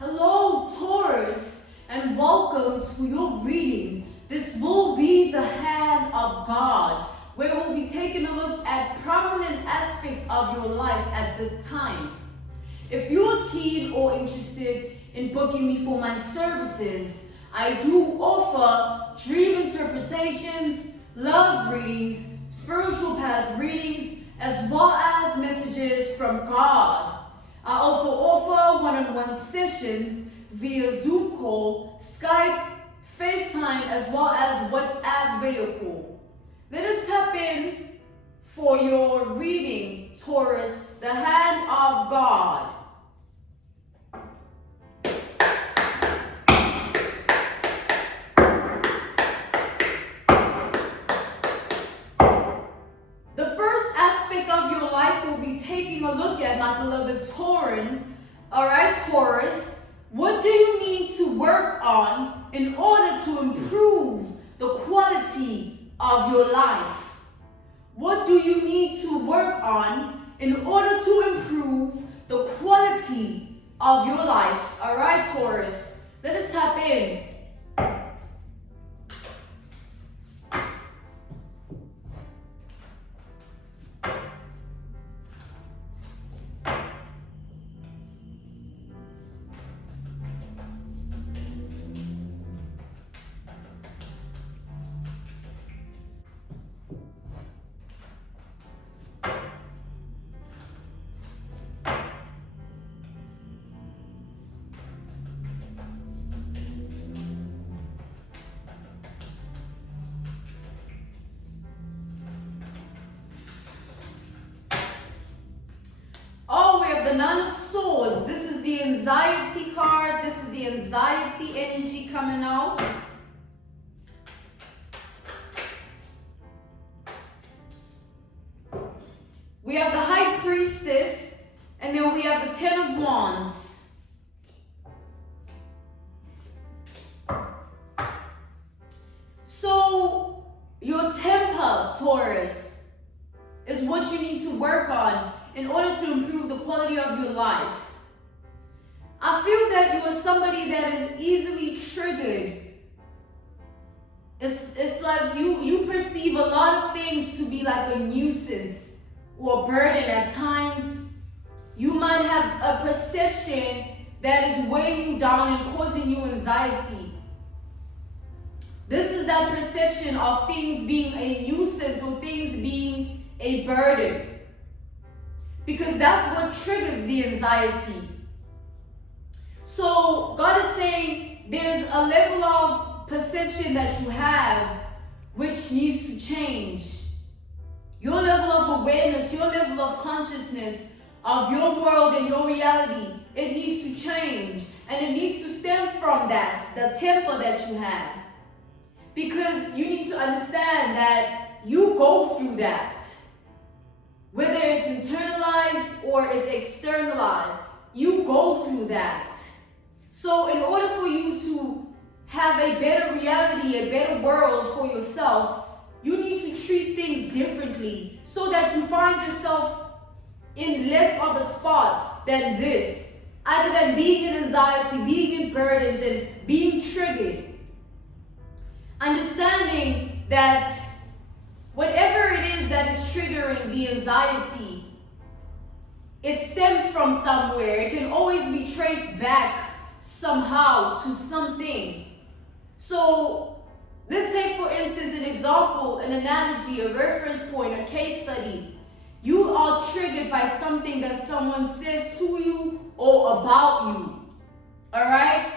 Hello, Taurus, and welcome to your reading. This will be the hand of God, where we'll be taking a look at prominent aspects of your life at this time. If you're keen or interested in booking me for my services, I do offer dream interpretations, love readings, spiritual path readings, as well as messages from God. I also offer one-on-one sessions via Zoom call, Skype, FaceTime, as well as WhatsApp video call. Let us tap in for your reading, Taurus, the hand of God. The first aspect of your life we'll be taking a look at, my beloved Tauran. Alright, Taurus, what do you need to work on in order to improve the quality of your life? What do you need to work on in order to improve the quality of your life? Alright, Taurus, let us tap in. Oh, we have the Nine of Swords. This is the anxiety card. This is the anxiety energy coming out. We have the High Priestess, and then we have the Ten of Wands. So, your temper, Taurus, is what you need to work on in order to improve the quality of your life. I feel that you are somebody that is easily triggered. It's like you perceive a lot of things to be like a nuisance or a burden at times. You might have a perception that is weighing you down and causing you anxiety. This is that perception of things being a nuisance or things being a burden. Because that's what triggers the anxiety. So God is saying there's a level of perception that you have which needs to change. Your level of awareness, your level of consciousness of your world and your reality, it needs to change. And it needs to stem from that, the temper that you have. Because you need to understand that you go through that. Whether it's internalized or it's externalized, you go through that. So in order for you to have a better reality, a better world for yourself, you need to treat things differently so that you find yourself in less of a spot than this. Other than being in anxiety, being in burdens, and being triggered. Understanding that whatever it is that is triggering the anxiety, it stems from somewhere. It can always be traced back somehow to something. So let's take, for instance, an example, an analogy, a reference point, a case study. You are triggered by something that someone says to you or about you. Alright?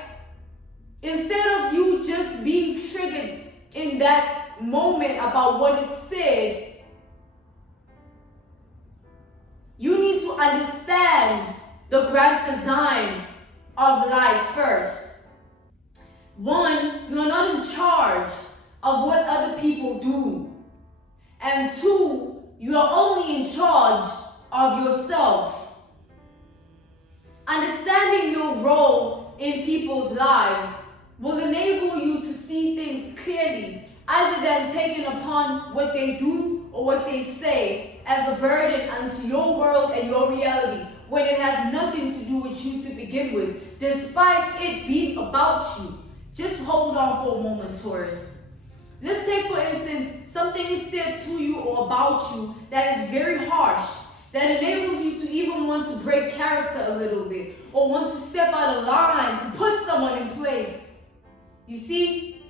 Instead of you just being triggered in that moment about what is said, you need to understand the grand design of life first. One, you are not in charge of what other people do. And two, you are only in charge of yourself. Understanding your role in people's lives will enable you to see things clearly, other than taking upon what they do or what they say as a burden unto your world and your reality, when it has nothing to do with you to begin with. despite it being about you. Just hold on for a moment, Taurus. Let's take, for instance, something is said to you or about you that is very harsh, that enables you to even want to break character a little bit, or want to step out of line, to put someone in place. You see,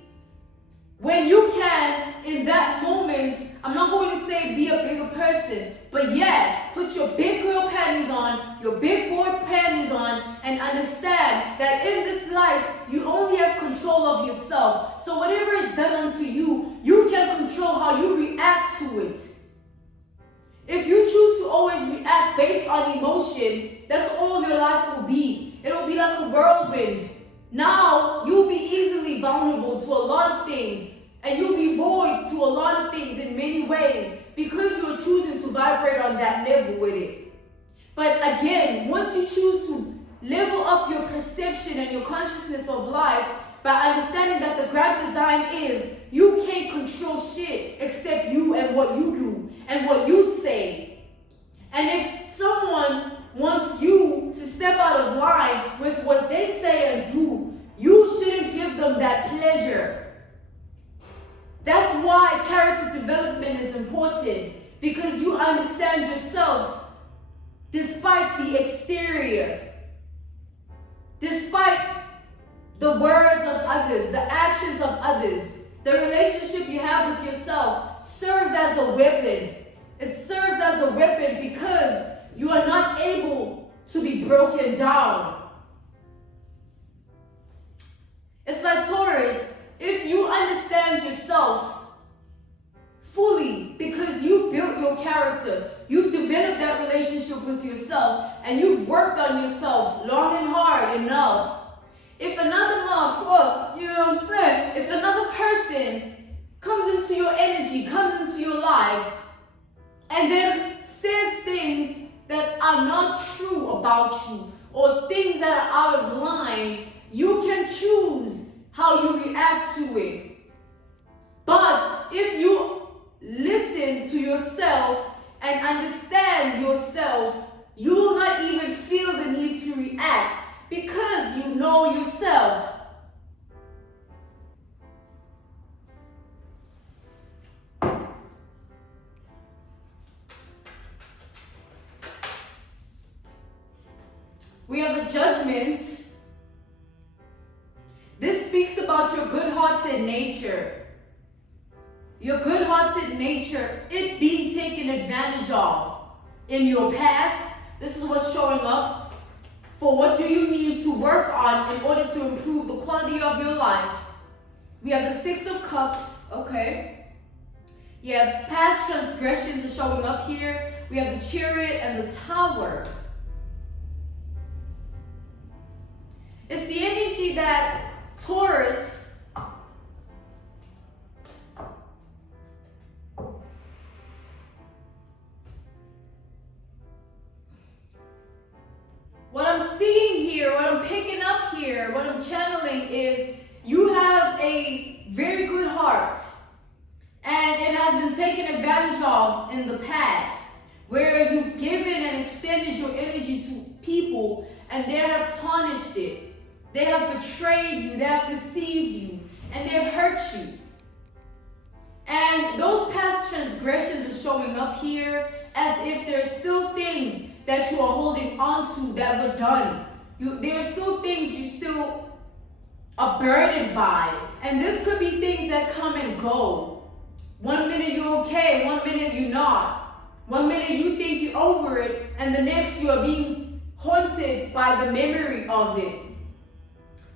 when you can, in that moment, I'm not going to say be a bigger person, but yeah, put your big girl panties on, your big boy panties on, and understand that in this life, you only have control of yourself. So whatever is done unto you, you can control how you react to it. If you choose to always react based on emotion, that's all your life will be. It'll be like a whirlwind. Now, you'll be easily vulnerable to a lot of things, and you'll be void to a lot of things in many ways because you're choosing to vibrate on that level with it. But again, once you choose to level up your perception and your consciousness of life by understanding that the grand design is you can't control shit except you and what you do and what you say. And if someone wants you to step out of line with what they say and do, you shouldn't give them that pleasure. That's why character development is important, because you understand yourself despite the exterior, despite the words of others, the actions of others. The relationship you have with yourself serves as a weapon. It serves as a weapon because you are not able to be broken down. It's like Taurus, if you understand yourself fully because you've built your character, you've developed that relationship with yourself, and you've worked on yourself long and hard enough, if another motherfucker, you know what I'm saying, if another person comes into your energy, comes into your life, and then says things that are not true about you, or things that are out of line, you can choose how you react to it. But if you listen to yourself and understand yourself, you will not even feel the need to react because you know yourself. We have the Judgment. This speaks about your good-hearted nature. Your good-hearted nature, it being taken advantage of in your past. This is what's showing up. For what do you need to work on in order to improve the quality of your life? We have the Six of Cups, okay. Yeah, past transgressions are showing up here. We have the Chariot and the Tower. It's the energy that Taurus what I'm seeing here, what I'm picking up here, what I'm channeling is you have a very good heart, and it has been taken advantage of in the past, where you've given and extended your energy to people and they have tarnished it. They have betrayed you, they have deceived you, and they have hurt you. And those past transgressions are showing up here as if there's still things that you are holding on to that were done. There are still things you still are burdened by. And this could be things that come and go. 1 minute you're okay, 1 minute you're not. 1 minute you think you're over it, and the next you are being haunted by the memory of it.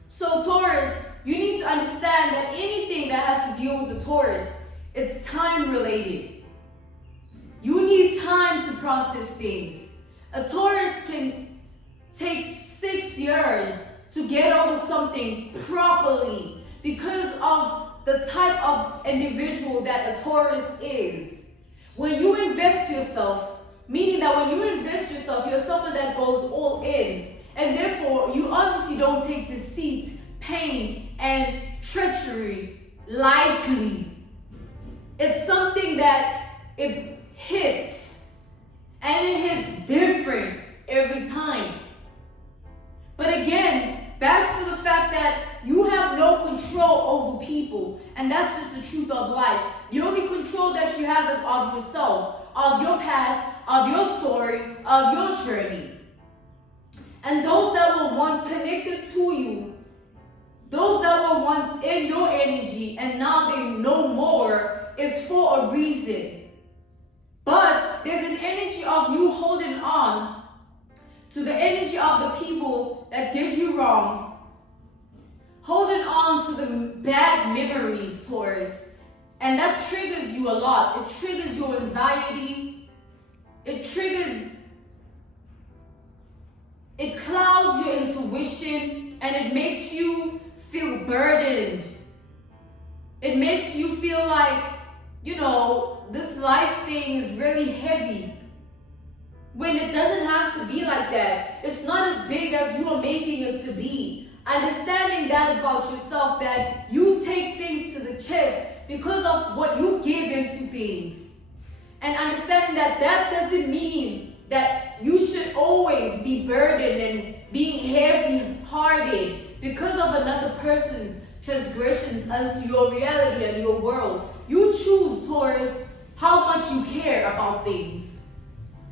So Taurus, you need to understand that anything that has to deal with the Taurus, it's time related. You need time to process things. A Taurus can take 6 years to get over something properly because of the type of individual that a Taurus is. When you invest yourself, meaning that when you invest yourself, you're someone that goes all in. And therefore, you obviously don't take deceit, pain, and treachery lightly. It's something that it hits. And it hits different every time. But again, back to the fact that you have no control over people. And that's just the truth of life. The only control that you have is of yourself, of your path, of your story, of your journey. And those that were once connected to you, those that were once in your energy and now they no more, it's for a reason. But there's an energy of you holding on to the energy of the people that did you wrong, holding on to the bad memories, Taurus, and that triggers you a lot. It triggers your anxiety. It clouds your intuition, and it makes you feel burdened. It makes you feel like, this life thing is really heavy. When it doesn't have to be like that. It's not as big as you are making it to be. Understanding that about yourself, that you take things to the chest because of what you give into things. And understanding that that doesn't mean that you should always be burdened and being heavy-hearted because of another person's transgressions unto your reality and your world. You choose, Taurus, how much you care about things.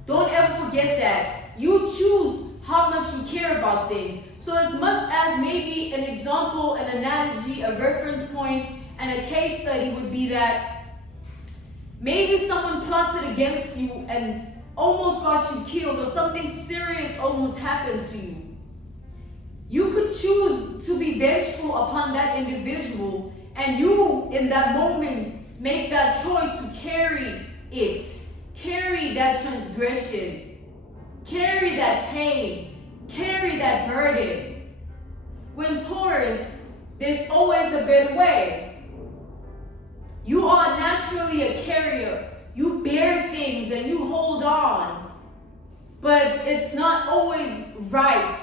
Don't ever forget that. You choose how much you care about things. So as much as maybe an example, an analogy, a reference point, and a case study would be that maybe someone plotted against you and almost got you killed, or something serious almost happened to you. You could choose to be vengeful upon that individual, and you, in that moment, make that choice to carry it. Carry that transgression. Carry that pain. Carry that burden. When Taurus, there's always a better way. You are naturally a carrier. You bear things and you hold on. But it's not always right.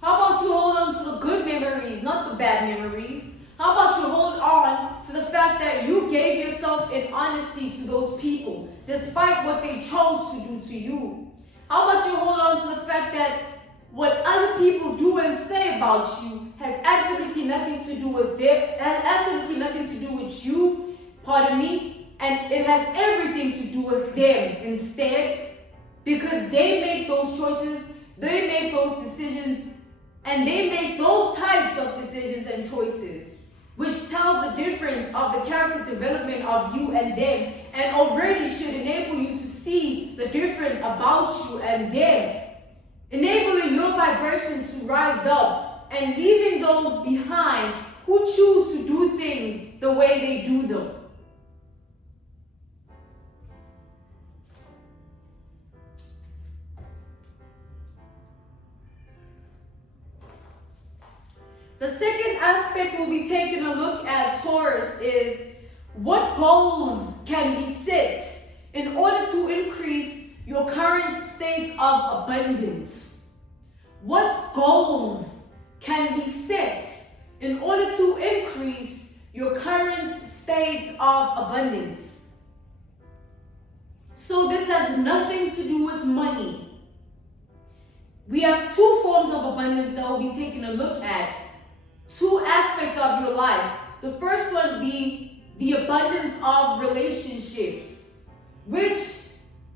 How about you hold on to the good memories, not the bad memories? How about you hold on to the fact that you gave yourself in honesty to those people, despite what they chose to do to you? How about you hold on to the fact that what other people do and say about you has absolutely nothing to do with you, pardon me, and it has everything to do with them instead, because they make those choices, they make those decisions, and they make those types of decisions and choices, which tells the difference of the character development of you and them, and already should enable you to see the difference about you and them, enabling your vibration to rise up and leaving those behind who choose to do things the way they do them. The second aspect we'll be taking a look at, Taurus, is what goals can be set in order to increase your current state of abundance. What goals can be set in order to increase your current state of abundance? So this has nothing to do with money. We have two forms of abundance that we'll be taking a look at. Two aspects of your life. The first one being the abundance of relationships, which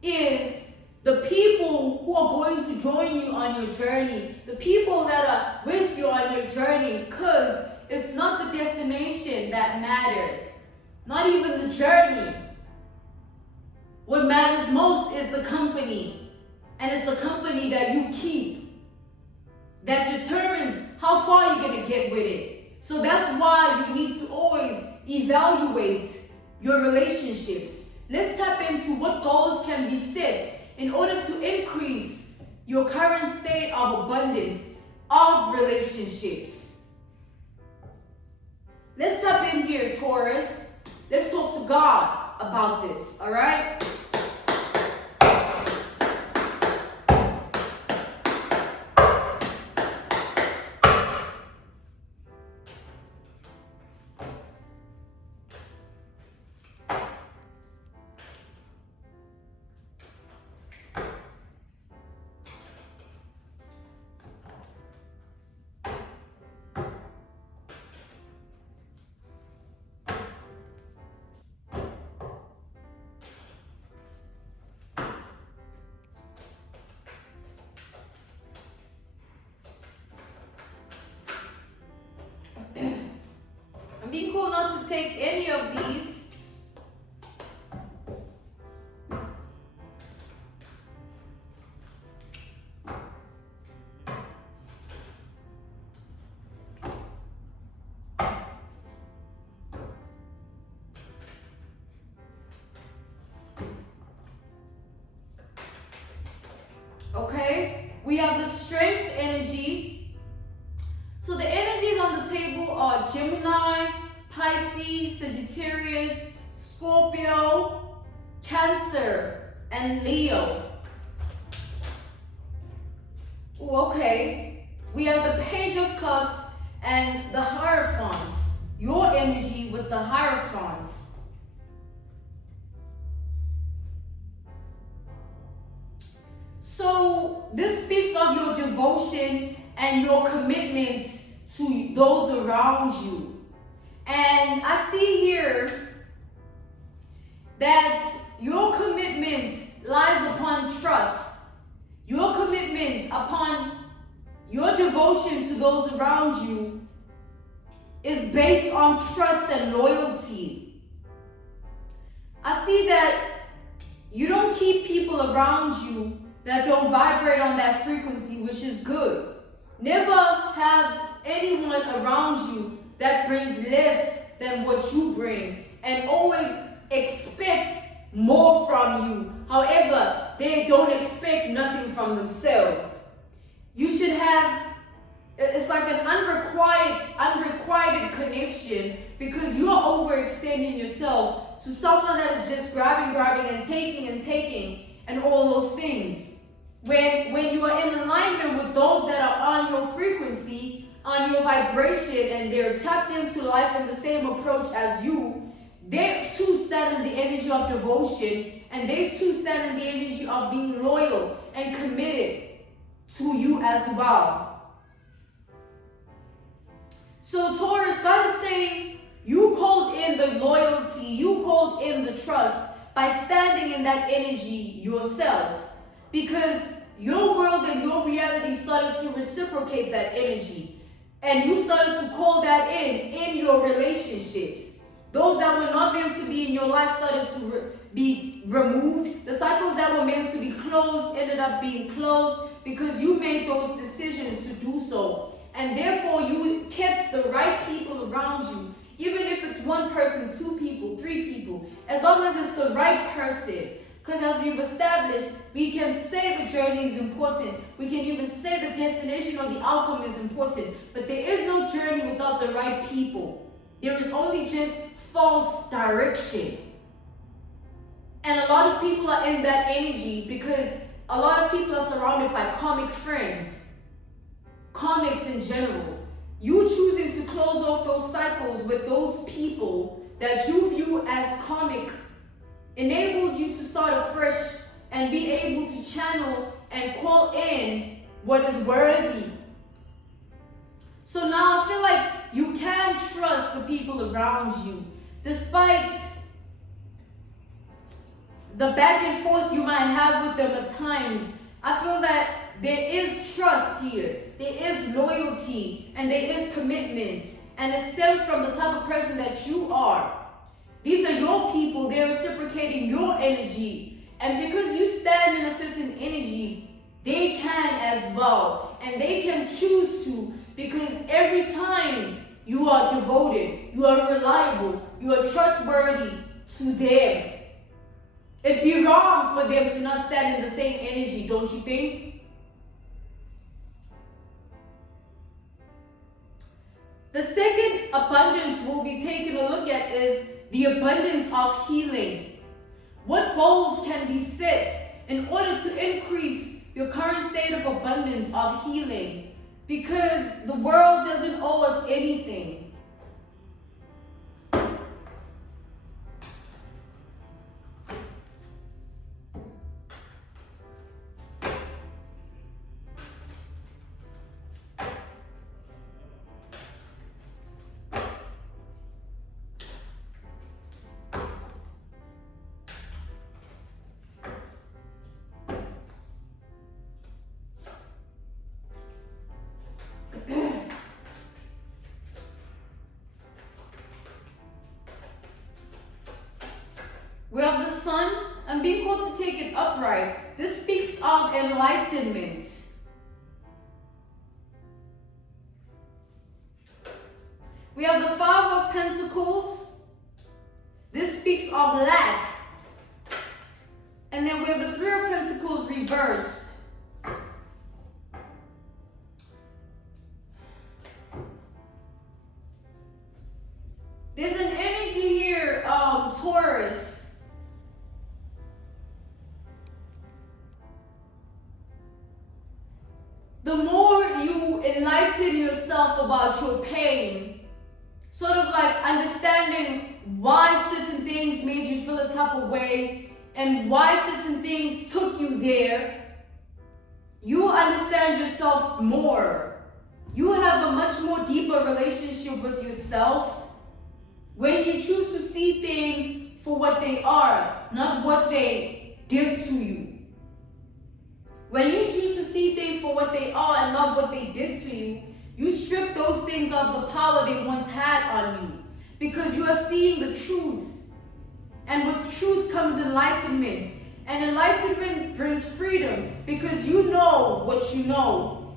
is the people who are going to join you on your journey, the people that are with you on your journey, because it's not the destination that matters, not even the journey. What matters most is the company, and it's the company that you keep that determines how far you're going to get with it. So that's why you need to always evaluate your relationships. Let's tap into what goals can be set in order to increase your current state of abundance of relationships. Let's tap in here, Taurus. Let's talk to God about this, all right? I'm being told not to take any of these. Okay, we have the strength energy. So the energies on the table are Gemini, Pisces, Sagittarius, Scorpio, Cancer, and Leo. Ooh, okay, we have the Page of Cups and the Hierophant. Your energy with the Hierophant. So this speaks of your devotion and your commitment to those around you. And I see here that your commitment lies upon trust. Your commitment upon your devotion to those around you is based on trust and loyalty. I see that you don't keep people around you that don't vibrate on that frequency, which is good. Never have anyone around you that brings less than what you bring, and always expect more from you. However, they don't expect nothing from themselves. You should have, it's like an unrequited connection, because you're overextending yourself to someone that is just grabbing and taking and all those things. When you are in alignment with those that are on your frequency, on your vibration, and they're tapped into life in the same approach as you, they too stand in the energy of devotion, and they too stand in the energy of being loyal and committed to you as well. So Taurus, God is saying, you called in the loyalty, you called in the trust by standing in that energy yourself. Because your world and your reality started to reciprocate that energy. And you started to call that in your relationships. Those that were not meant to be in your life started to be removed. The cycles that were meant to be closed ended up being closed because you made those decisions to do so. And therefore you kept the right people around you. Even if it's one person, two people, three people. As long as it's the right person. Because as we've established, we can say the journey is important. We can even say the destination or the outcome is important. But there is no journey without the right people. There is only just false direction. And a lot of people are in that energy because a lot of people are surrounded by karmic friends. Comics in general. You choosing to close off those cycles with those people that you view as karmic enabled you to start afresh and be able to channel and call in what is worthy. So now I feel like you can trust the people around you, despite the back and forth you might have with them at times. I feel that there is trust here, there is loyalty, and there is commitment, and it stems from the type of person that you are. These are your people, they're reciprocating your energy. And because you stand in a certain energy, they can as well. And they can choose to, because every time you are devoted, you are reliable, you are trustworthy to them. It'd be wrong for them to not stand in the same energy, don't you think? The second abundance we'll be taking a look at is the abundance of healing. What goals can be set in order to increase your current state of abundance of healing? Because the world doesn't owe us anything. being called to take it upright. This speaks of enlightenment. We have the Five of Pentacles. This speaks of lack. And then we have the Three of Pentacles reversed. There's an energy here, Taurus. The more you enlighten yourself about your pain, sort of like understanding why certain things made you feel a type of way and why certain things took you there, you understand yourself more. You have a much more deeper relationship with yourself when you choose to see things for what they are, not what they did to you. When you choose to see things for what they are and not what they did to you, you strip those things of the power they once had on you, because you are seeing the truth. And with truth comes enlightenment. And enlightenment brings freedom, because you know what you know.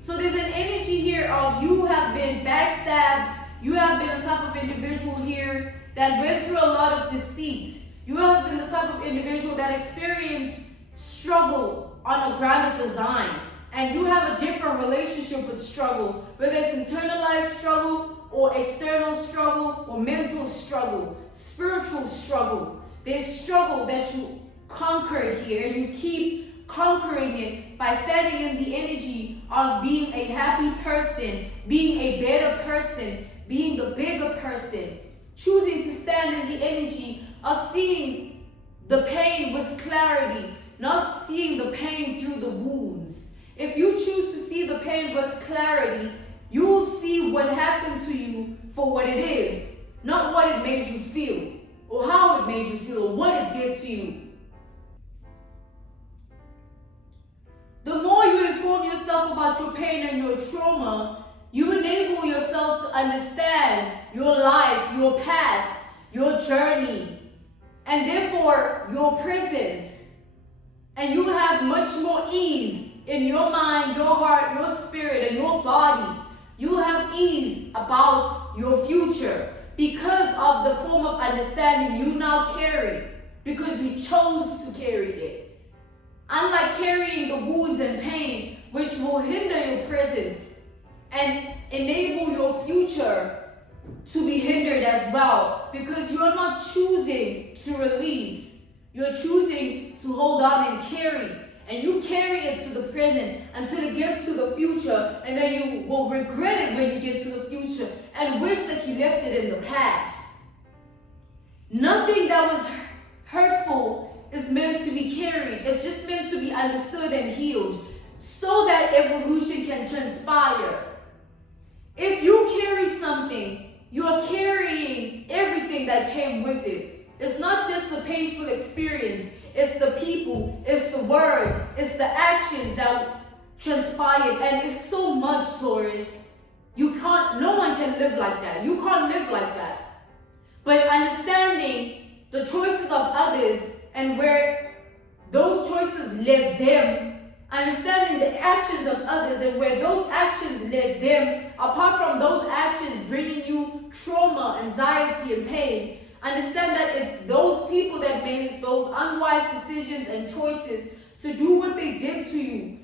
So there's an energy here of you have been backstabbed. You have been the type of individual here that went through a lot of deceit. You have been the type of individual that experienced struggle on a grander design. And you have a different relationship with struggle, whether it's internalized struggle or external struggle or mental struggle, spiritual struggle. There's struggle that you conquer here, and you keep conquering it by standing in the energy of being a happy person, being a better person, being the bigger person, choosing to stand in the energy of seeing the pain with clarity, not seeing the pain through the wounds. If you choose to see the pain with clarity, you will see what happened to you for what it is, not what it made you feel, or how it made you feel, or what it did to you. The more you inform yourself about your pain and your trauma, you enable yourself to understand your life, your past, your journey, and therefore your present. And you have much more ease in your mind, your heart, your spirit, and your body. You have ease about your future because of the form of understanding you now carry, because you chose to carry it. Unlike carrying the wounds and pain, which will hinder your present and enable your future to be hindered as well, because you're not choosing to release. You're choosing to hold on and carry. And you carry it to the present until it gets to the future, and then you will regret it when you get to the future and wish that you left it in the past. Nothing that was hurtful is meant to be carried. It's just meant to be understood and healed so that evolution can transpire. If you carry something, you are carrying everything that came with it. It's not just the painful experience. It's the people, it's the words, it's the actions that transpired. And it's so much, Taurus. No one can live like that. You can't live like that. But understanding the choices of others and where those choices led them, understanding the actions of others and where those actions led them, apart from those actions bringing you trauma, anxiety, and pain, understand that it's those people that made those unwise decisions and choices to do what they did to you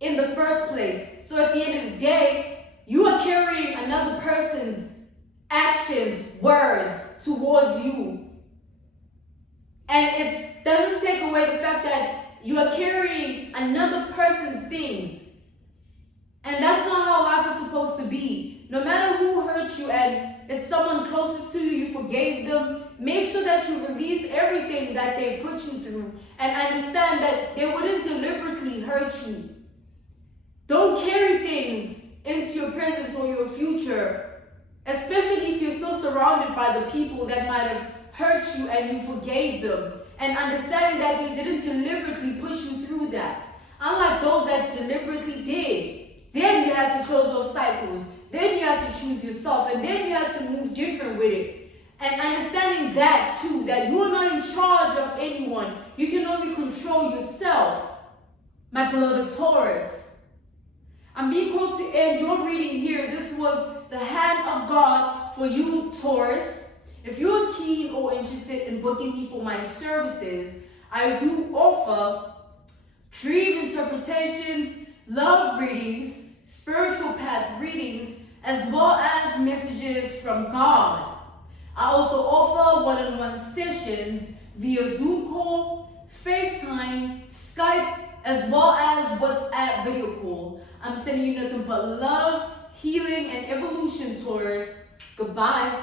in the first place. So at the end of the day, you are carrying another person's actions, words towards you. And it doesn't take away the fact that you are carrying another person's things. And that's not how life is supposed to be. No matter who hurt you and it's someone closest to you, you forgave them, make sure that you release everything that they put you through and understand that they wouldn't deliberately hurt you. Don't carry things into your present or your future, especially if you're still surrounded by the people that might have hurt you and you forgave them, and understanding that they didn't deliberately push you through that. Unlike those that deliberately did. Then you had to close those cycles. Then you had to choose yourself, and then you had to move different with it. And understanding that too, that you are not in charge of anyone. You can only control yourself. My beloved Taurus. I'm being called to end your reading here. This was the hand of God for you, Taurus. If you're keen or interested in booking me for my services, I do offer dream interpretations, love readings, spiritual path readings, as well as messages from God. I also offer one-on-one sessions via Zoom call, FaceTime, Skype, as well as WhatsApp video call. I'm sending you nothing but love, healing, and evolution, Taurus. Goodbye.